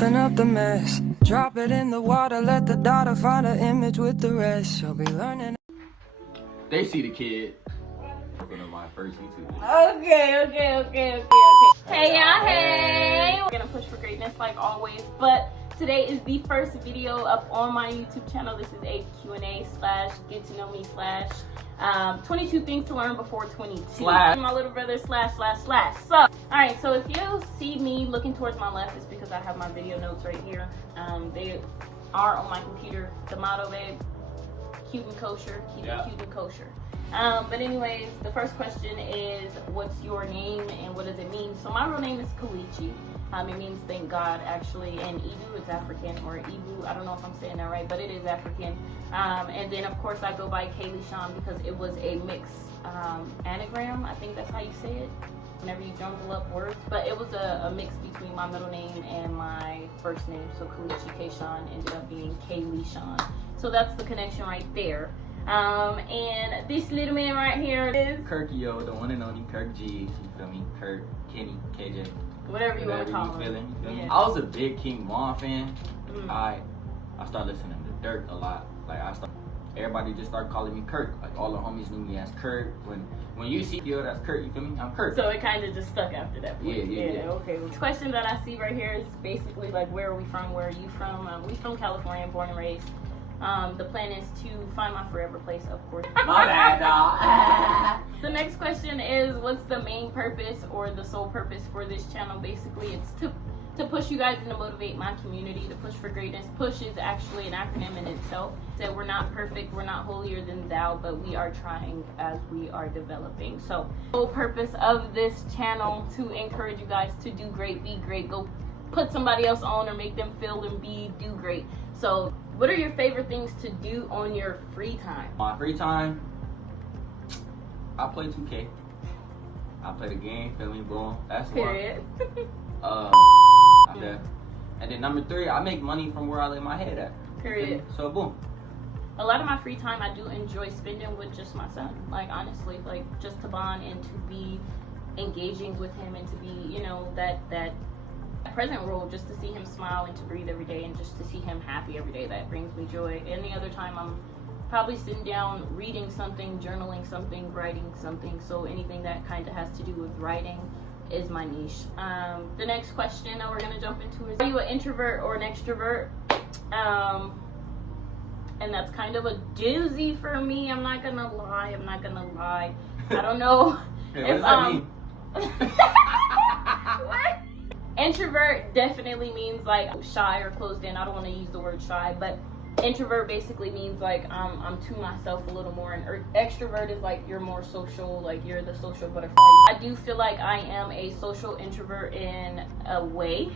Soften up the mess, drop it in the water, let the daughter find an image with the rest. She'll be learning. They see the kid. One of my first YouTube videos. Okay. Hey y'all, hey! We're gonna push for greatness like always, but today is the first video up on my YouTube channel. This is a Q&A slash get to know me slash 22 things to learn before 22. Slash. My little brother slash. So, alright, so if you see me looking towards my left, it's because I have my video notes right here. They are on my computer. The motto, babe, cute and kosher, keep it cute and kosher. But anyways, the first question is, what's your name and what does it mean? So my real name is Kalichi. It means thank God, actually, and Ibu, it's African, or Ibu, I don't know if I'm saying that right, but it is African. And then, of course, I go by Kaylee Sean because it was a mixed anagram. I think that's how you say it, whenever you jumble up words. But it was a mix between my middle name and my first name. So Kalichi K. Sean ended up being Kaylee Sean. So that's the connection right there. And this little man right here is Kirk, yo, the one and only Kirk G. You feel me? Kirk, Kenny, KJ. Whatever you want to call him. You feel me? Yeah. I was a big King Von fan. I started listening to Dirk a lot. Everybody just started calling me Kirk. Like all the homies knew me as Kirk. When you see yo, that's Kirk. You feel me? I'm Kirk. So it kind of just stuck after that point. Yeah. Okay. The question that I see right here is basically like, where are we from? Where are you from? We from California, born and raised. The plan is to find my forever place, of course. My bad, dog. The next question is, what's the main purpose or the sole purpose for this channel? Basically, it's to push you guys and to motivate my community, to push for greatness. Push is actually an acronym in itself. So we're not perfect, we're not holier than thou, but we are trying as we are developing. So the whole purpose of this channel to encourage you guys to do great, be great, go put somebody else on or make them feel and do great. So what are your favorite things to do on your free time? My free time, I play 2K. I play the game, feel me, boom. That's Period. Yeah. And then number 3, I make money from where I lay my head at. Period. So boom. A lot of my free time I do enjoy spending with just my son. Like honestly, like just to bond and to be engaging with him and to be, you know, that present role, just to see him smile and to breathe every day and just to see him happy every day. That brings me joy. Any other time I'm probably sitting down reading something, journaling something, writing something. So anything that kind of has to do with writing is my niche. The next question that we're gonna jump into is, are you an introvert or an extrovert? And that's kind of a doozy for me. I'm not gonna lie. I don't know. Hey, what does that mean? What? Introvert definitely means like shy or closed in. I don't want to use the word shy, but introvert basically means like I'm to myself a little more, and extrovert is like you're more social, like you're the social butterfly. I do feel like I am a social introvert in a way,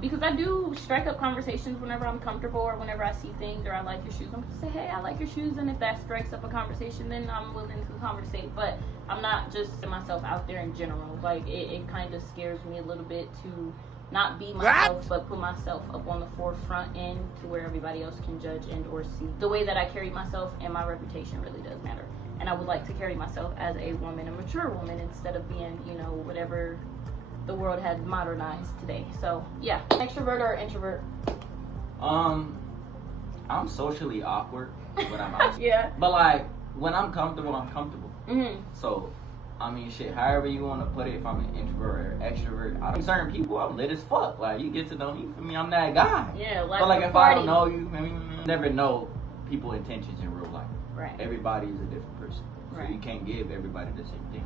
because I do strike up conversations whenever I'm comfortable or whenever I see things or I like your shoes. I'm gonna say, hey, I like your shoes, and if that strikes up a conversation, then I'm willing to conversate. But I'm not just putting myself out there in general. Like it kind of scares me a little bit to not be myself, but put myself up on the forefront end to where everybody else can judge and or see. The way that I carry myself and my reputation really does matter. And I would like to carry myself as a woman, a mature woman, instead of being, you know, whatever the world has modernized today. So yeah, extrovert or introvert? I'm socially awkward when I'm out. Yeah. But like when I'm comfortable, I'm comfortable. Mm-hmm. So I mean, shit, however you want to put it, if I'm an introvert or extrovert, I'm certain people, I'm lit as fuck. Like, you get to know me, for me, I'm that guy. Yeah, like, but like, if party. I don't know you, I mean, you never know people's intentions in real life. Right. Everybody is a different person. So Right. you can't give everybody the same thing.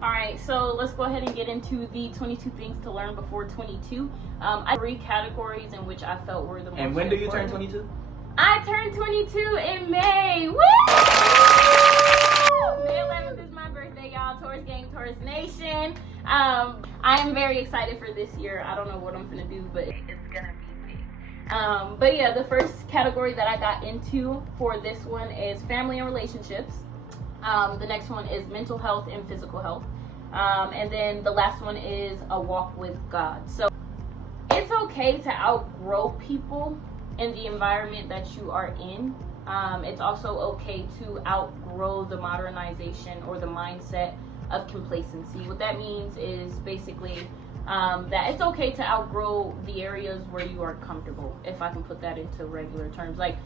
Alright, so let's go ahead and get into the 22 things to learn before 22. I have 3 categories in which I felt were the most And when do you turn important. 22? I turned 22 in May. Woo! May 11th is my birthday, y'all. Taurus gang, Taurus nation. I am very excited for this year. I don't know what I'm gonna do, but it's gonna be big. But yeah, the first category that I got into for this one is family and relationships. The next one is mental health and physical health. And then the last one is a walk with God. So it's okay to outgrow people in the environment that you are in. It's also okay to outgrow the modernization or the mindset of complacency. What that means is basically that it's okay to outgrow the areas where you are comfortable, if I can put that into regular terms. Like,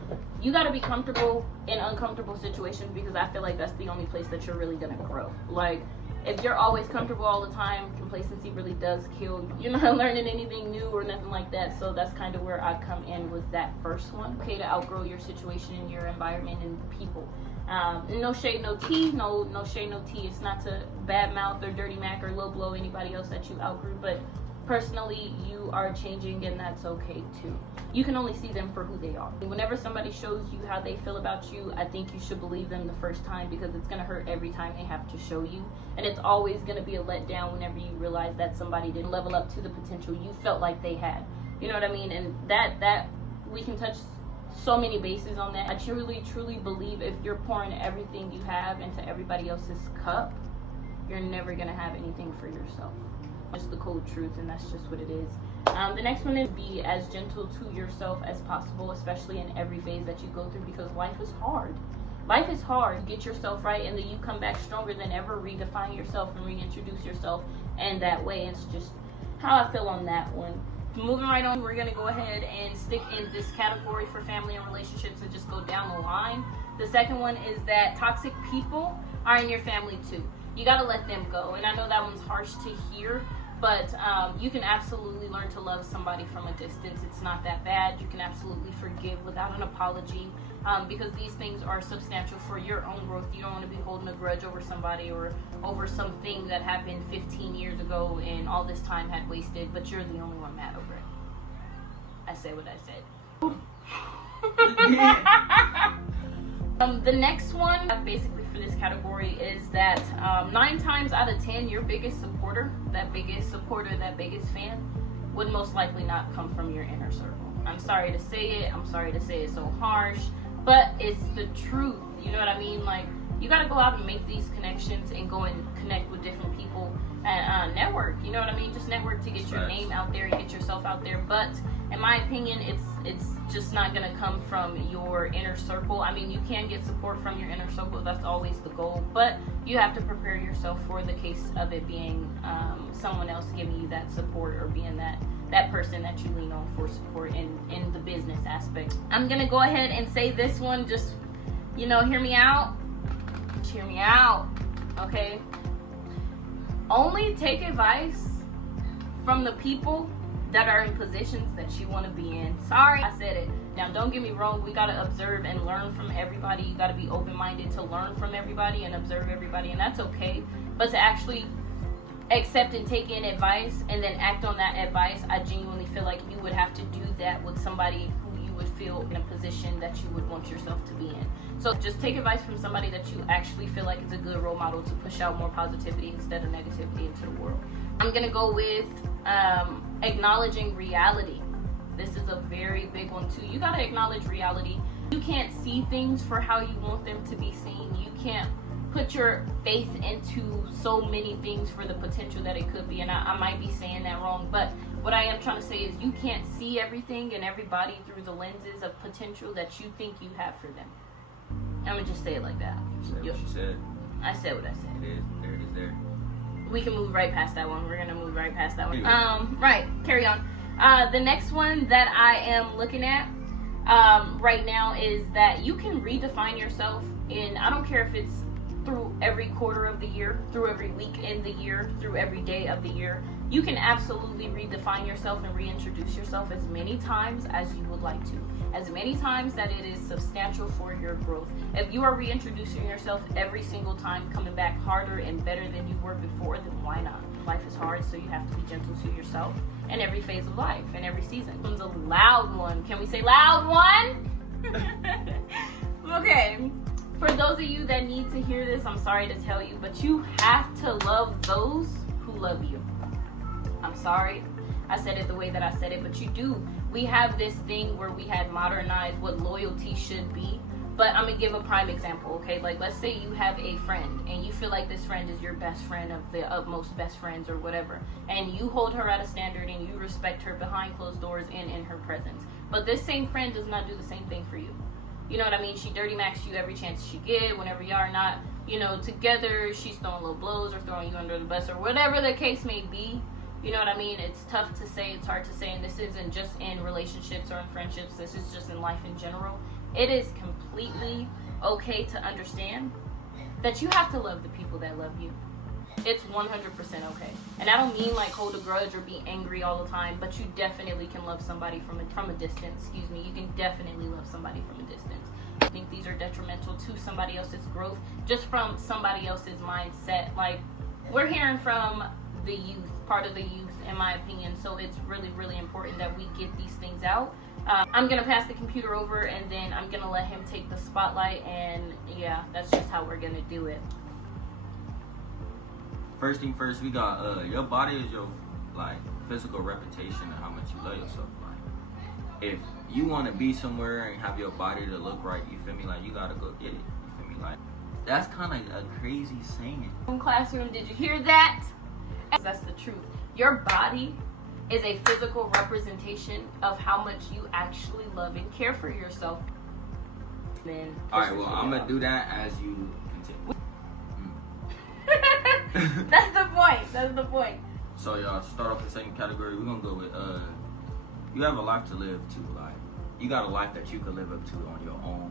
you got to be comfortable in uncomfortable situations, because I feel like that's the only place that you're really going to grow. Like, if you're always comfortable all the time, complacency really does kill. You're not learning anything new or nothing like that. So that's kind of where I come in with that first one. Okay to outgrow your situation and your environment and people. No shade, no tea. No shade, no tea. It's not to badmouth or dirty mac or low blow anybody else that you outgrew, but personally, you are changing, and that's okay too. You can only see them for who they are. Whenever somebody shows you how they feel about you, I think you should believe them the first time, because it's going to hurt every time they have to show you. And it's always going to be a letdown whenever you realize that somebody didn't level up to the potential you felt like they had. You know what I mean? And that we can touch so many bases on that. I truly believe if you're pouring everything you have into everybody else's cup, you're never going to have anything for yourself. Just the cold truth, and that's just what it is. The next one is be as gentle to yourself as possible, especially in every phase that you go through, because life is hard. Life is hard. Get yourself right, and then you come back stronger than ever. Redefine yourself and reintroduce yourself in that way. It's just how I feel on that one. Moving right on, we're going to go ahead and stick in this category for family and relationships and just go down the line. The second one is that toxic people are in your family too. You got to let them go. And I know that one's harsh to hear, but you can absolutely learn to love somebody from a distance. It's not that bad. You can absolutely forgive without an apology, because these things are substantial for your own growth. You don't want to be holding a grudge over somebody or over something that happened 15 years ago and all this time had wasted, but you're the only one mad over it. I said what I said. The next one, basically for this category, is that 9 times out of 10, your biggest supporter, that biggest fan, would most likely not come from your inner circle. I'm sorry to say it. I'm sorry to say it so harsh, but it's the truth. You know what I mean? Like, you got to go out and make these connections and go and connect with different people and network. You know what I mean? Just network to get your name out there and get yourself out there. But in my opinion, it's just not going to come from your inner circle. I mean, you can get support from your inner circle. That's always the goal. But you have to prepare yourself for the case of it being someone else giving you that support, or being that person that you lean on for support in the business aspect. I'm going to go ahead and say this one. Just, hear me out. Hear me out. Okay? Only take advice from the people that are in positions that you want to be in. Sorry, I said it. Now, don't get me wrong. We got to observe and learn from everybody. You got to be open-minded to learn from everybody and observe everybody, and that's okay. But to actually accept and take in advice and then act on that advice, I genuinely feel like you would have to do that with somebody who you would feel in a position that you would want yourself to be in. So just take advice from somebody that you actually feel like is a good role model to push out more positivity instead of negativity into the world. I'm going to go with acknowledging reality. This is a very big one too. You got to acknowledge reality. You can't see things for how you want them to be seen. You can't put your faith into so many things for the potential that it could be. And I might be saying that wrong, but what I am trying to say is you can't see everything and everybody through the lenses of potential that you think you have for them. I'm going to just say it like that. You said what you said. I said what I said. It is. There it is there. We can move right past that one. We're going to move right past that one. Right. Carry on. The next one that I am looking at right now is that you can redefine yourself in, I don't care if it's through every quarter of the year, through every week in the year, through every day of the year. You can absolutely redefine yourself and reintroduce yourself as many times as you would like to. As many times that it is substantial for your growth. If you are reintroducing yourself every single time, coming back harder and better than you were before, then why not? Life is hard, so you have to be gentle to yourself in every phase of life, in every season. This one's a loud one. Can we say loud one? Okay. For those of you that need to hear this, I'm sorry to tell you, but you have to love those who love you. I'm sorry I said it the way that I said it, but you do. We have this thing where we had modernized what loyalty should be. But I'm going to give a prime example, okay? Like, let's say you have a friend, and you feel like this friend is your best friend of the utmost best friends or whatever. And you hold her at a standard, and you respect her behind closed doors and in her presence. But this same friend does not do the same thing for you. You know what I mean? She dirty macks you every chance she get, whenever y'all are not, together. She's throwing little blows or throwing you under the bus or whatever the case may be. You know what I mean? It's tough to say, it's hard to say, and this isn't just in relationships or in friendships, this is just in life in general. It is completely okay to understand that you have to love the people that love you. It's 100% okay. And I don't mean like hold a grudge or be angry all the time, but you definitely can love somebody from a distance. Excuse me. You can definitely love somebody from a distance. I think these are detrimental to somebody else's growth, just from somebody else's mindset. Like, we're hearing from the youth, part of the youth, in my opinion. So it's really, really important that we get these things out. I'm gonna pass the computer over, and then I'm gonna let him take the spotlight, and yeah, that's just how we're gonna do it. First thing first, we got your body is your like physical reputation and how much you love yourself. Like, if you want to be somewhere and have your body to look right, you feel me? Like, you gotta go get it. You feel me? Like, that's kind of a crazy saying. Classroom, did you hear that? That's the truth. Your body is a physical representation of how much you actually love and care for yourself. Then, all right, well, I'm gonna do that as you continue. That's the point. That's the point. So y'all, to start off the second category, we're gonna go with you have a life to live too. Like, you got a life that you can live up to on your own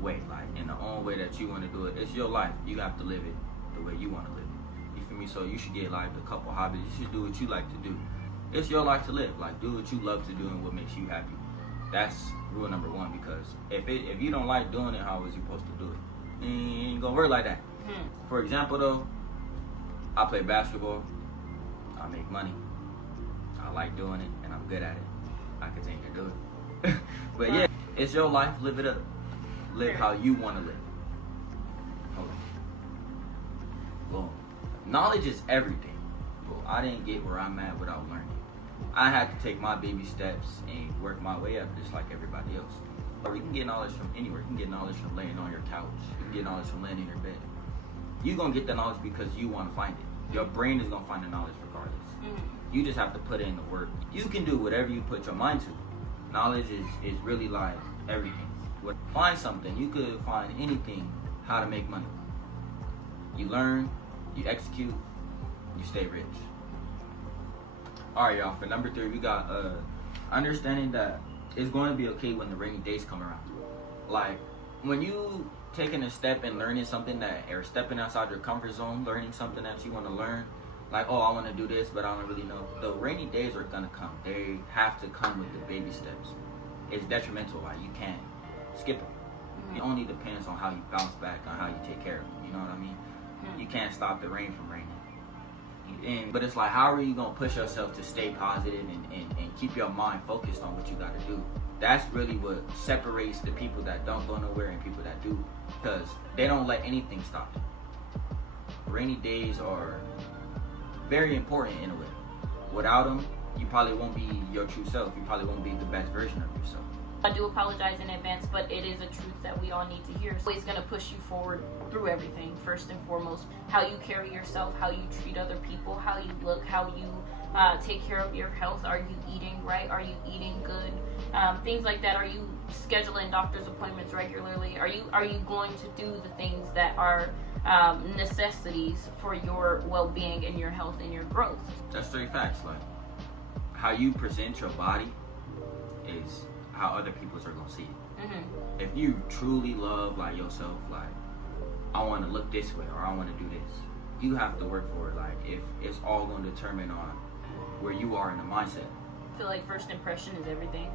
way, like in the own way that you want to do it. It's your life. You have to live it the way you want to live it. You feel me? So you should get like a couple hobbies. You should do what you like to do. It's your life to live. Like, do what you love to do and what makes you happy. That's rule number one. Because if you don't like doing it, how is you supposed to do it? It ain't gonna work like that. For example, though, I play basketball. I make money. I like doing it, and I'm good at it. I continue to do it. But yeah, it's your life. Live it up. Live how you want to live. Hold on. Boom. Knowledge is everything. Well, I didn't get where I'm at without learning. I had to take my baby steps and work my way up just like everybody else. But you can get knowledge from anywhere. You can get knowledge from laying on your couch. You can get knowledge from laying in your bed. You're going to get the knowledge because you want to find it. Your brain is going to find the knowledge regardless. You just have to put in the work. You can do whatever you put your mind to. Knowledge is really like everything. Find something. You could find anything, how to make money. You learn, you execute, you stay rich. Alright, y'all, for number 3, we got understanding that it's going to be okay when the rainy days come around. Like, when you taking a step and learning something that, or stepping outside your comfort zone, learning something that you want to learn, like, oh, I want to do this, but I don't really know. The rainy days are going to come. They have to come with the baby steps. It's detrimental. Like, you can't skip them. It only depends on how you bounce back, on how you take care of them. You know what I mean? You can't stop the rain from raining. But it's like, how are you going to push yourself to stay positive and keep your mind focused on what you got to do? That's really what separates the people that don't go nowhere and people that do. Because they don't let anything stop them. Rainy days are very important in a way. Without them, you probably won't be your true self. You probably won't be the best version of yourself. I do apologize in advance, but it is a truth that we all need to hear. It's always going to push you forward through everything. First and foremost, how you carry yourself, how you treat other people, how you look, how you take care of your health. Are you eating right? Are you eating good? Things like that. Are you scheduling doctor's appointments regularly? Are you going to do the things that are necessities for your well-being and your health and your growth? That's straight facts. Like, how you present your body is how other people are gonna see it. If you truly love like yourself, like, I want to look this way or I want to do this, you have to work for it. Like, if it's all going to determine on where you are in the mindset. I feel like first impression is everything.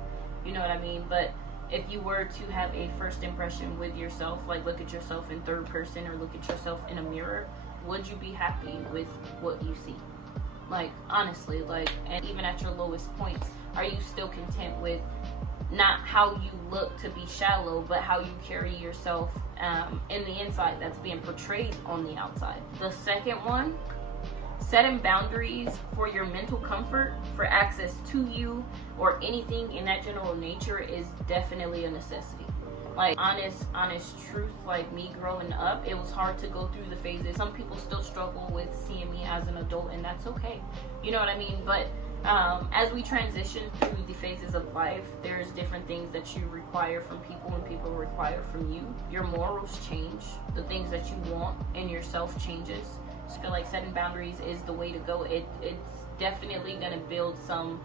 You know what I mean? But if you were to have a first impression with yourself, like look at yourself in third person or look at yourself in a mirror, would you be happy with what you see? Like, honestly, like, and even at your lowest points, are you still content with not how you look to be shallow, but how you carry yourself in the inside that's being portrayed on the outside? The second one, setting boundaries for your mental comfort, for access to you or anything in that general nature is definitely a necessity. Like, honest truth, like me growing up, it was hard to go through the phases. Some people still struggle with seeing me as an adult, and that's okay. You know what I mean? But as we transition through the phases of life, there's different things that you require from people and people require from you. Your morals change. The things that you want in yourself changes. So I feel like setting boundaries is the way to go. It's definitely going to build some,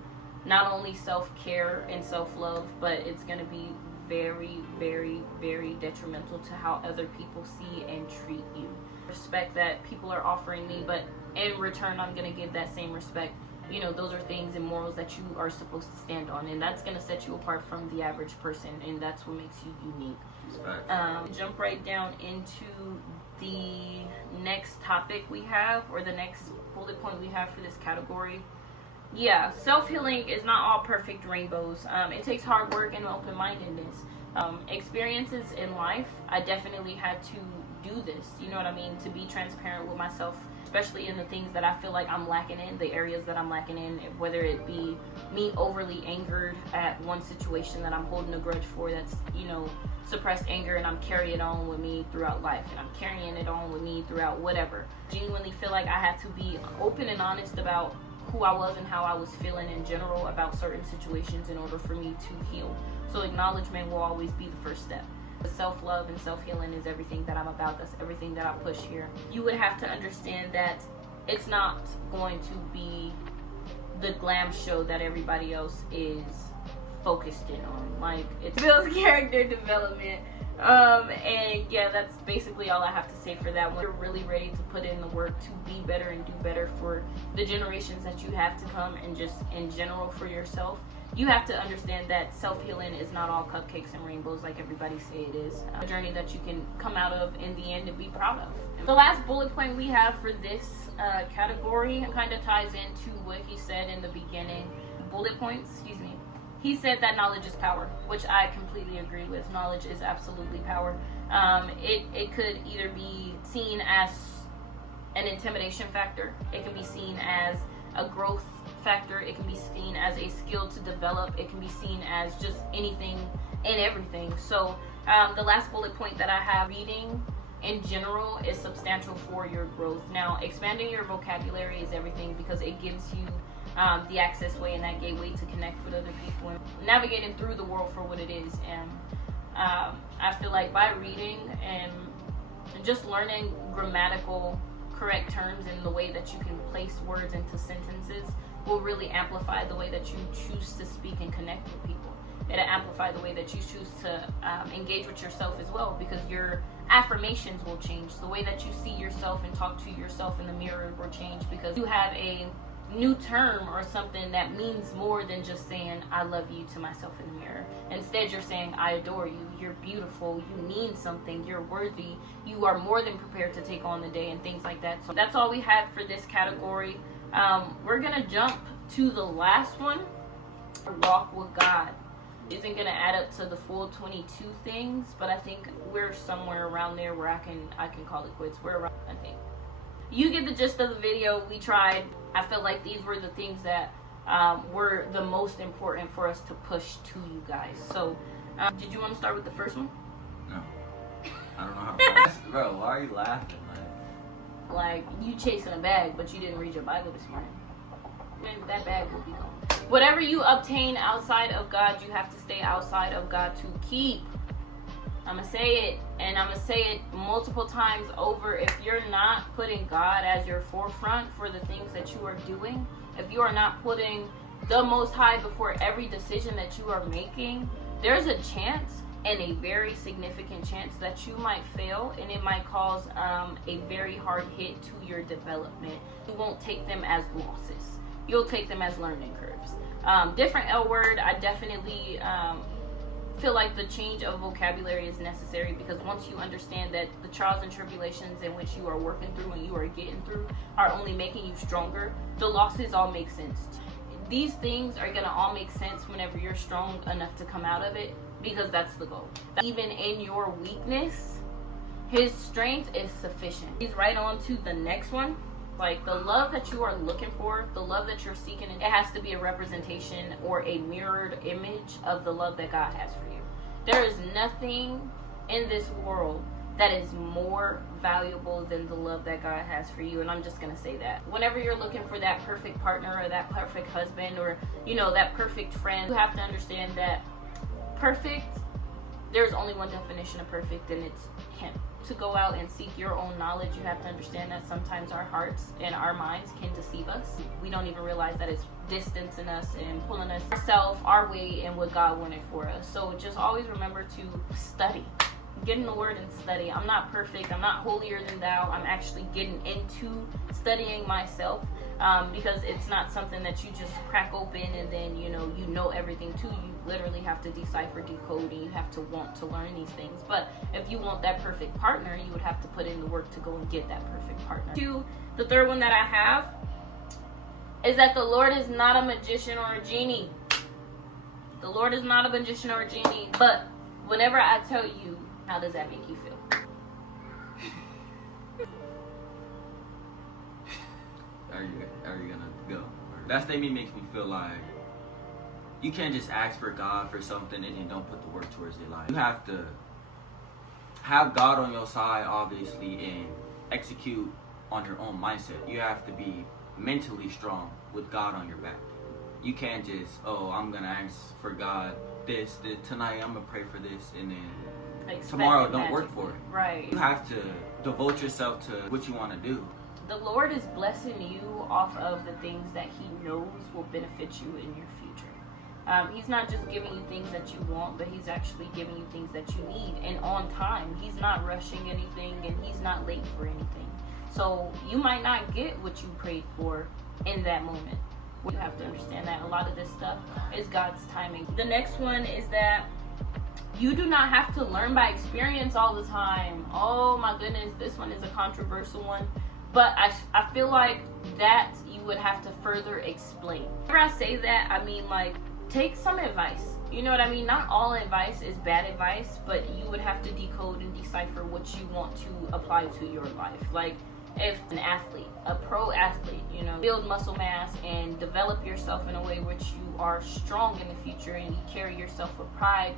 not only self-care and self-love, but it's going to be very, very, very detrimental to how other people see and treat you. Respect that people are offering me, but in return, I'm going to give that same respect. You know, those are things and morals that you are supposed to stand on, and that's going to set you apart from the average person, and that's what makes you unique. Jump right down into the next topic we have, or the next bullet point we have for this category. Yeah, self-healing is not all perfect rainbows. It takes hard work and open-mindedness. Experiences in life, I definitely had to do this, you know what I mean, to be transparent with myself, especially in the things that I feel like I'm lacking in, the areas that I'm lacking in, whether it be me overly angered at one situation that I'm holding a grudge for, that's, you know, suppressed anger, and I'm carrying it on with me throughout life, and I'm carrying it on with me throughout whatever. Genuinely feel like I had to be open and honest about who I was and how I was feeling in general about certain situations in order for me to heal. So acknowledgement will always be the first step. Self-love and self-healing is everything that I'm about. That's everything that I push here. You would have to understand that it's not going to be the glam show that everybody else is focused in on. Like, it's Bill's character development. And yeah, that's basically all I have to say for that one. You're really ready to put in the work to be better and do better for the generations that you have to come, and just in general for yourself. You have to understand that self-healing is not all cupcakes and rainbows like everybody say it is. A journey that you can come out of in the end and be proud of. The last bullet point we have for this category kind of ties into what he said in the beginning. Bullet points, excuse me. He said that knowledge is power, which I completely agree with. Knowledge is absolutely power. It could either be seen as an intimidation factor. It can be seen as a growth factor. It can be seen as a skill to develop. It can be seen as just anything and everything. So the last bullet point that I have, reading in general is substantial for your growth. Now, expanding your vocabulary is everything, because it gives you the access way and that gateway to connect with other people and navigating through the world for what it is. And I feel like by reading and just learning grammatical correct terms and the way that you can place words into sentences will really amplify the way that you choose to speak and connect with people. It'll amplify the way that you choose to engage with yourself as well, because your affirmations will change. The way that you see yourself and talk to yourself in the mirror will change, because you have a new term or something that means more than just saying I love you to myself in the mirror. Instead, you're saying I adore you, you're beautiful, you mean something, you're worthy, you are more than prepared to take on the day, and things like that. So that's all we have for this category. We're gonna jump to the last one, walk with God. Isn't gonna add up to the full 22 things, but I think we're somewhere around there where I can call it quits. We're around, I think. You get the gist of the video. We tried. I felt like these were the things that were the most important for us to push to you guys. So, did you want to start with the first one? No. I don't know how to Bro, why are you laughing? Like, you chasing a bag, but you didn't read your Bible this morning. Then that bag will be gone. Whatever you obtain outside of God, you have to stay outside of God to keep. I'm going to say it, and I'm going to say it multiple times over. If you're not putting God as your forefront for the things that you are doing, if you are not putting the Most High before every decision that you are making, there's a chance, and a very significant chance, that you might fail, and it might cause a very hard hit to your development. You won't take them as losses. You'll take them as learning curves. Different L word, I definitely feel like the change of vocabulary is necessary, because once you understand that the trials and tribulations in which you are working through and you are getting through are only making you stronger, the losses all make sense. These things are going to all make sense whenever you're strong enough to come out of it, because that's the goal. Even in your weakness, his strength is sufficient. He's right on to the next one. Like, the love that you are looking for, the love that you're seeking, it has to be a representation or a mirrored image of the love that God has for you. There is nothing in this world that is more valuable than the love that God has for you. And I'm just going to say that. Whenever you're looking for that perfect partner or that perfect husband or, you know, that perfect friend, you have to understand that perfect there's only one definition of perfect, and it's Him. To go out and seek your own knowledge, you have to understand that sometimes our hearts and our minds can deceive us. We don't even realize that it's distancing us and pulling us ourselves, our way, and what God wanted for us. So just always remember to study. Get in the Word and study. I'm not perfect. I'm not holier than thou. I'm actually getting into studying myself, because it's not something that you just crack open and then you know everything too. You literally have to decipher, decode, and you have to want to learn these things. But if you want that perfect partner, you would have to put in the work to go and get that perfect partner. The third one that I have is that the Lord is not a magician or a genie. The Lord is not a magician or a genie. But whenever I tell you, how does that make you feel? Are you gonna go? That statement makes me feel like you can't just ask for God for something and then don't put the work towards your life. You have to have God on your side, obviously, and execute on your own mindset. You have to be mentally strong with God on your back. You can't just, I'm gonna ask for God this tonight, I'm gonna pray for this, and then tomorrow don't work for it. Right. You have to devote yourself to what you want to do. The Lord is blessing you off of the things that He knows will benefit you in your future. He's not just giving you things that you want, but He's actually giving you things that you need, and on time. He's not rushing anything, and He's not late for anything. So you might not get what you prayed for in that moment. You have to understand that a lot of this stuff is God's timing. The next one is that you do not have to learn by experience all the time. Oh my goodness, this one is a controversial one. But I feel like that you would have to further explain. Whenever I say that, I mean like take some advice. You know what I mean? Not all advice is bad advice, but you would have to decode and decipher what you want to apply to your life. Like if an athlete, a pro athlete, build muscle mass and develop yourself in a way which you are strong in the future and you carry yourself with pride.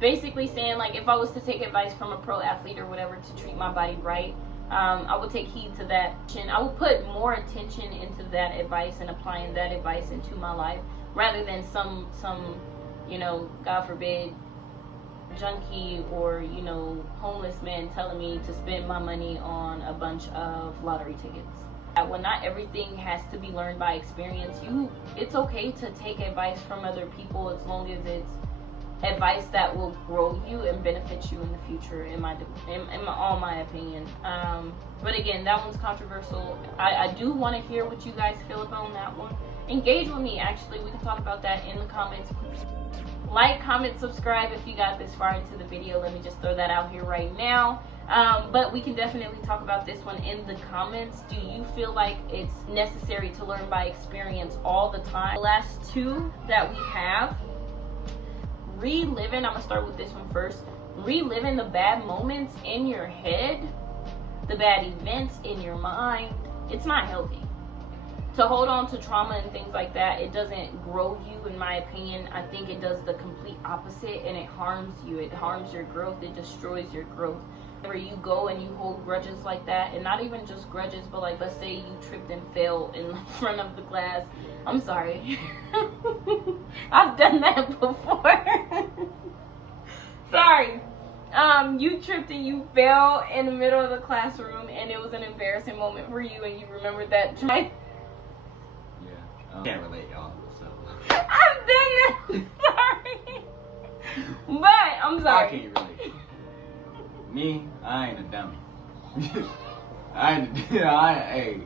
Basically saying like if I was to take advice from a pro athlete or whatever to treat my body right, I would take heed to that. I would put more attention into that advice and applying that advice into my life rather than some God forbid, junkie or homeless man telling me to spend my money on a bunch of lottery tickets. Well, not everything has to be learned by experience. It's okay to take advice from other people as long as it's advice that will grow you and benefit you in the future, in my opinion. But again, that one's controversial. I do want to hear what you guys feel about that one. Engage with me, actually. We can talk about that in the comments. Like, comment, subscribe if you got this far into the video. Let me just throw that out here right now. But we can definitely talk about this one in the comments. Do you feel like it's necessary to learn by experience all the time? The last two that we have, reliving, I'm gonna start with this one first. Reliving the bad moments in your head, the bad events in your mind, it's not healthy. To hold on to trauma and things like that, it doesn't grow you, in my opinion. I think it does the complete opposite, and it harms you. It harms your growth. It destroys your growth. Whenever you go and you hold grudges like that, and not even just grudges, but like let's say you tripped and fell in front of the class. I'm sorry. I've done that before. Sorry. You tripped and you fell in the middle of the classroom, and it was an embarrassing moment for you, and you remembered that. I can't relate, y'all. So I've done that. Sorry. But I'm sorry. I can't relate. Me, I ain't a dummy. Hey.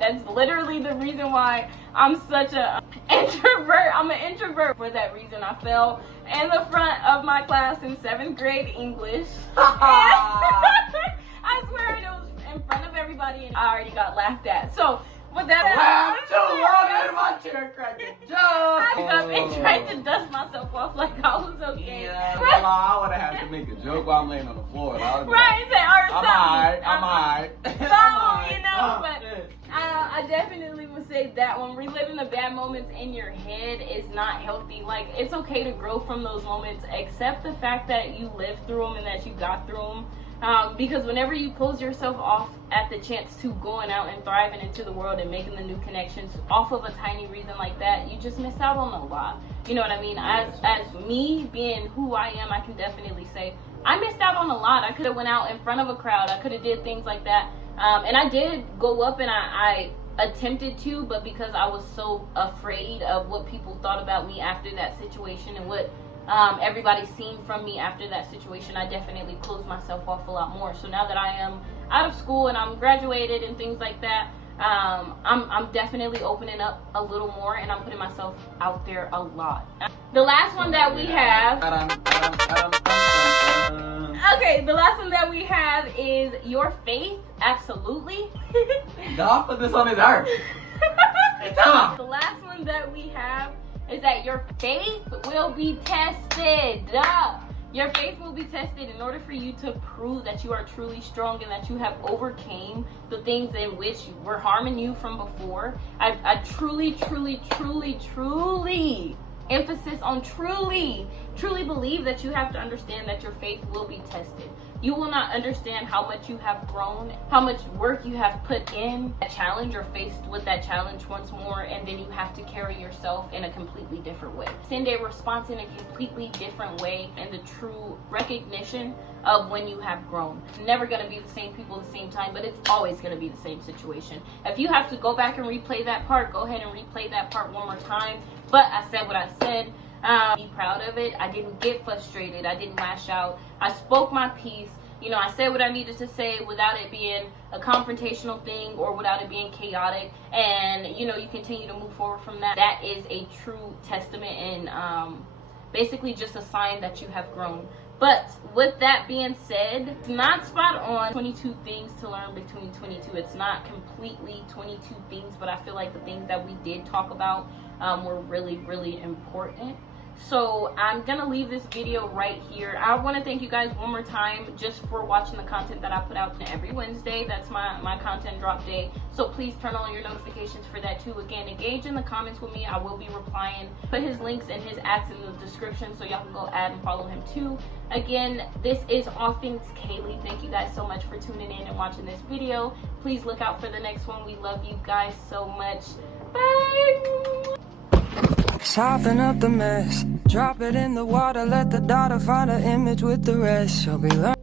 That's literally the reason why I'm such an introvert. I'm an introvert. For that reason, I fell in the front of my class in 7th grade English. I swear it was in front of everybody, and I already got laughed at. So, with that, laugh too long in my chair, cracking jokes. I got up and tried to dust myself off like I was okay. Yeah, I would have had to make a joke while I'm laying on the floor. Right, or something. I'm alright. But I definitely would say that one. Reliving the bad moments in your head is not healthy. Like, it's okay to grow from those moments. Accept the fact that you lived through them and that you got through them. Because whenever you close yourself off at the chance to going out and thriving into the world and making the new connections off of a tiny reason like that, you just miss out on a lot. You know what I mean? As me being who I am, I can definitely say I missed out on a lot. I could have went out in front of a crowd. I could have did things like that. And I did go up and I attempted to, but because I was so afraid of what people thought about me after that situation and what everybody's seen from me after that situation, I definitely closed myself off a lot more. So now that I am out of school and I'm graduated and things like that, I'm definitely opening up a little more, and I'm putting myself out there a lot. The last one that we have, okay, the last one that we have is your faith. Absolutely. God put this on his heart. The last one that we have is that your faith will be tested. Your faith will be tested in order for you to prove that you are truly strong and that you have overcame the things in which were harming you from before. I truly, emphasis on truly believe that you have to understand that your faith will be tested. You will not understand how much you have grown, how much work you have put in a challenge or faced with that challenge once more, and then you have to carry yourself in a completely different way. Send a response in a completely different way, and the true recognition of when you have grown. It's never going to be the same people at the same time, but it's always going to be the same situation. If you have to go back and replay that part, go ahead and replay that part one more time. But I said what I said. Be proud of it. I didn't get frustrated. I didn't lash out. I spoke my piece. You know, I said what I needed to say without it being a confrontational thing or without it being chaotic. And, you know, you continue to move forward from that. That is a true testament and basically just a sign that you have grown. But with that being said, it's not spot on 22 things to learn between 22. It's not completely 22 things, but I feel like the things that we did talk about were really important. So I'm gonna leave this video right here. I want to thank you guys one more time just for watching the content that I put out every Wednesday. That's my content drop day, so please turn on your notifications for that too. Again, engage in the comments with me. I will be replying. Put his links and his ads in the description so y'all can go add and follow him too. Again, this is All Things Kaylee. Thank you guys so much for tuning in and watching this video. Please look out for the next one. We love you guys so much. Bye. Soften up the mess, drop it in the water, let the daughter find her image with the rest. She'll be learning.